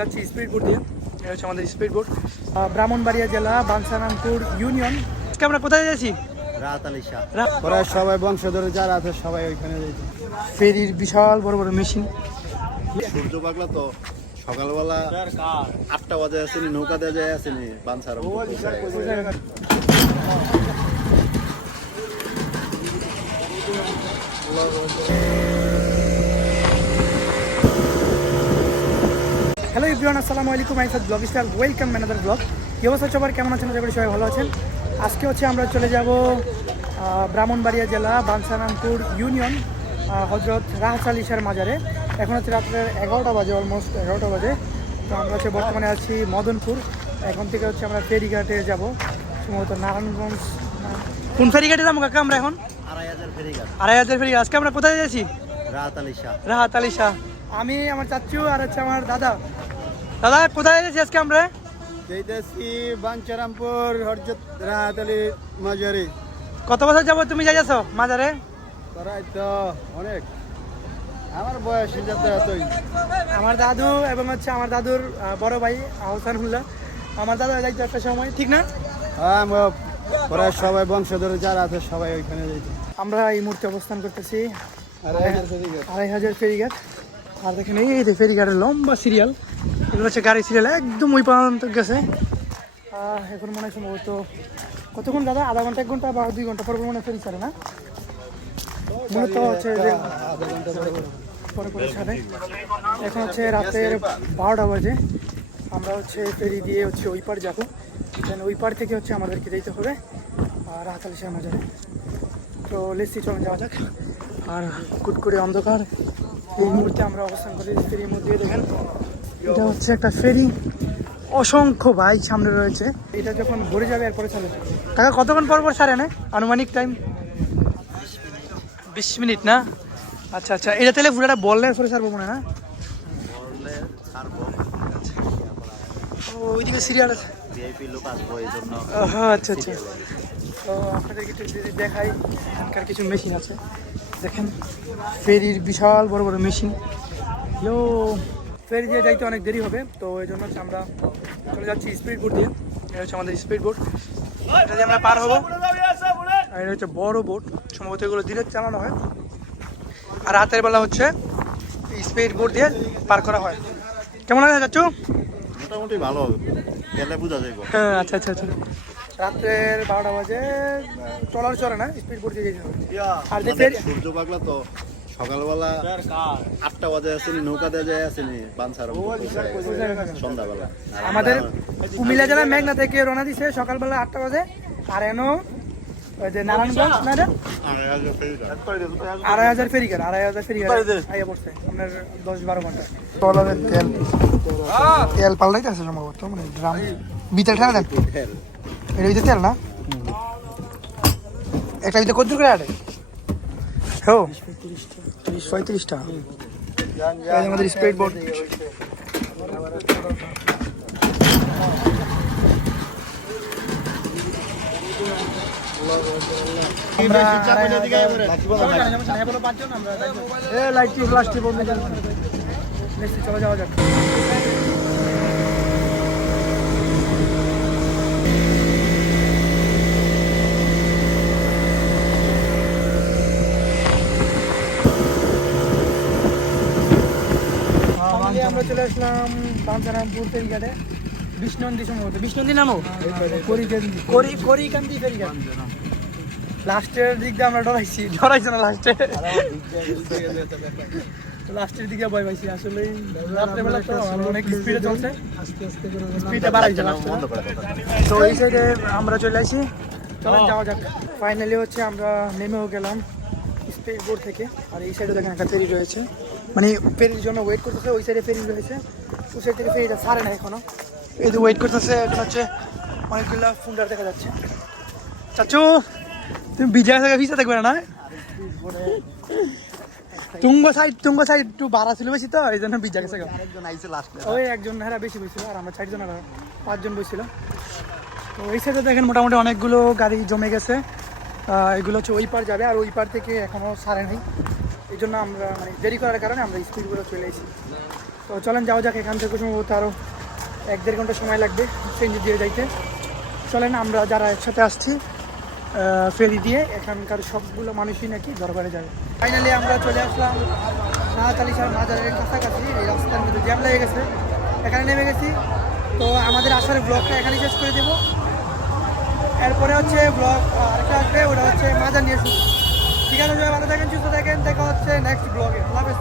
যাচ্ছি speed boat দিয়ে। এটা হচ্ছে আমাদের স্পিড বোট, ব্রাহ্মণবাড়িয়া জেলা বাঞ্ছারামপুর ইউনিয়ন। আজকে আমরা কোথায় যাচ্ছি? প্রায় সবাই বংশধর যারা আছে সবাই ওইখানে যাইছে। ফেরির বিশাল বড় বড় মেশিন। সূর্য পাগলা তো সকালবেলা 8টা বাজে আসেনি, নৌকা দিয়ে যায় আসেনি বাঞ্ছারাম। হ্যালো এভরিওয়ান, আসসালামু আলাইকুম। আইসাদ vlog star, welcome another vlog. কি অবস্থা সবার, কেমন আছেন? আশা করি সবাই ভালো আছেন। আজকে হচ্ছে আমরা চলে যাব ব্রাহ্মণবাড়িয়া জেলা বাঞ্ছারামপুর ইউনিয়ন হজরত রাহাত আলী শাহর মাজারে। এখন হচ্ছে রাত্রে 11টা বাজে, অলমোস্ট 11টা বাজে। তো আমরা হচ্ছে বর্তমানে আছি মদনপুর। এখন থেকে হচ্ছে আমরা ফেরিঘাটে যাব, সম্ভবত নারায়ণগঞ্জ। কোন ফেরিঘাটে যাবো কাকা আমরা এখন? 2,500 ফেরিঘাট। 2,500 ফেরিঘাট। আজকে আমরা কোথায় যাচ্ছি? রাহাত আলী শাহ। আমি, আমার চাচু আর হচ্ছে আমার দাদা। দাদা কোথায় যাচ্ছি আজকে আমরা? যাইতেছি বাঞ্ছারামপুর হযরত রাহাত আলী মাজারে। কত বছর যাবো তুমি যাইছো মাজারে? প্রায় তো অনেক, আমার বয়স এতই। আমার দাদু এবং হচ্ছে আমার দাদুর বড় ভাই আহসানুল্লাহ, আমার দাদা যাইতো একটা সময়, ঠিক না? হ্যাঁ, প্রায় সবাই বংশধর যারা আছে সবাই ওইখানে যাইছে। আমরা এই মুহূর্তে অবস্থান করতেছি 2,500 2,500 ফেরিঘাট। আর দেখেন এই যে ফেরিঘাটের লম্বা সিরিয়াল, এগুলো হচ্ছে গাড়ি সিরিয়াল একদম ওই পর্যন্ত গেছে। এখন মনে হয় সম্ভবত কতক্ষণ দাদা, আধা ঘন্টা 1 ঘন্টা বা 2 ঘন্টা পর মনে হয় ফেরি ছাড়ে না? মূলত হচ্ছে যে পরে পরে ছাড়ে। এখন হচ্ছে রাতের 12টা বাজে। আমরা হচ্ছে ফেরি দিয়ে হচ্ছে ওই পার যাবো, দেন ওই পার থেকে হচ্ছে আমাদেরকে যেতে হবে রাহাত আলী শাহ মাজারে। তো লেসি চলে যাওয়া যাক। আর কুটকুটে অন্ধকার, এই মুহূর্তে আমরা অবস্থান করি ফেরির মধ্যে। দেখেন এটা হচ্ছে একটা ফেরি, অসংখ্য বাইক সামনে রয়েছে। এটা যখন ভরে যাবে এরপরে ছাড়বে। কাকা কতক্ষণ পর পর ছাড়ে না আনুমানিক টাইম? 20 মিনিট না? আচ্ছা আচ্ছা, এটা তাহলে পুরোটা বললে পরে ছাড়বো মনে হয় না? ওইদিকে সিরিয়াল আছে, আচ্ছা আচ্ছা। তো আপনাদেরকে একটু যদি দেখাই, এখানকার কিছু মেশিন আছে। দেখেন ফেরির বিশাল বড় বড় মেশিন। ইয়ো, ফেরি দিয়ে যাইতে অনেক দেরি হবে, তো এই জন্য হচ্ছে আমরা চলে যাচ্ছি স্পিড বোট দিয়ে। এটা হচ্ছে আমাদের স্পিড বোট, এটা দিয়ে আমরা পার হবো। আর এটা হচ্ছে বড় বোট, সম্ভবত এগুলো দিনের চালানো হয়, আর রাতের বেলা হচ্ছে স্পিড বোট দিয়ে পার করা হয়। কেমন লাগে যাচ্ছ? মোটামুটি ভালো হবে, গেলে বোঝা যাবে। হ্যাঁ আচ্ছা আচ্ছা আচ্ছা। রাত্রের 12টা বাজে, ট্রলার চলে না, স্পিড বোট দিয়ে যেতে হবে। আর যে সূর্য পাগলা তো সকালবেলা 8টা বাজে আসেনি, নৌকা দিয়ে যায় আসেনি বাঞ্ছারাম সন্ধ্যাবেলা। আমাদের কুমিল্লা জেলার মেঘনা থেকে রওনা দিছে সকালবেলা 8টা বাজে। আর এনো ওই যে নারায়ণগঞ্জ না, 2,500 ফেরিঘাট, 2,500 ফেরিঘাট আইয়া পড়ছে আপনার 10-12 ঘন্টা। ট্রলারের তেল পাল্টাইতে আছে সম্ভবত, মানে ড্রাম ভিতরে ঠেলা দেন। এটা ভিতরে তেল না, একটা ভিতরে কত করে আটে? হ্যাঁ 30-35টা। আমাদের স্পিড বোট। চলে যাওয়া যাক। আমরা চলে আসলাম বাঞ্ছারামপুর ফেরিঘাটে, বিষ্ণন্দী সম্ভবত, বিষ্ণন্দী নামও করিকান্দি ফেরিঘাট। লাস্টের দিক দিয়ে আমরা ডরাইছি না লাস্টের দিকে ভয় পাইছি আসলে। রাত্রেবেলা তো অনেক স্পিডে চলছে, স্পিডটা বাড়াইছে না। তো এই সাইডে আমরা চলে আসি, চলেন যাওয়া যাক। ফাইনালি হচ্ছে আমরা নেমেও গেলাম স্পিড বোট থেকে। আর এই সাইডে দেখেন একটা ফেরি রয়েছে, মানে ফেরির জন্য ওয়েট করতেছে। ওই সাইডে ফেরি রয়েছে, ওই সাইড থেকে ফেরিটা ছাড়ে না এখনো, এই যে ওয়েট করতেছে। এখন হচ্ছে অনেকগুলো ফুন্ডার দেখা যাচ্ছে। চাচু তুমি ভিজা থাকবে না? তুঙ্গ সাইড একটু বাড়া ছিল বেশি, তো এই জন্য ভিজা গেছে। ওই একজন হেরা বেশি বইছিল, আর আমরা 4 জন, আর 5 জন বইছিল। তো এই সাইডে দেখেন মোটামুটি অনেকগুলো গাড়ি জমে গেছে। এগুলো হচ্ছে ওই পার যাবে, আর ওই পার থেকে এখনো ছাড়ে নেই। এই জন্য আমরা মানে দেরি করার কারণে আমরা স্পিড করে চলে এসেছি। তো চলেন যাওয়া যাক, এখান থেকে সম্ভবত আরও 1-1.5 ঘন্টা সময় লাগবে সিএনজি দিয়ে যাইতে। চলেন আমরা যারা একসাথে আসছি ফেরি দিয়ে, এখানকার সবগুলো মানুষই নাকি দরবারে যাবে। ফাইনালি আমরা চলে আসলাম নাহাত আলী শাহ মাজারের কাছাকাছি। এই রাস্তার মধ্যে জ্যাম লেগে গেছে, এখানে নেমে গেছি। তো আমাদের আসার ব্লগটা এখানেই শেষ করে দেবো। এরপরে হচ্ছে ব্লগ আরেকটা আসবে, ওটা হচ্ছে মাজার নিয়ে শুরু। ঠিক আছে, সবাই ভালো থাকেন, সুস্থ থাকেন, দেখা হচ্ছে নেক্সট ব্লগে। আল্লাহ হাফেজ।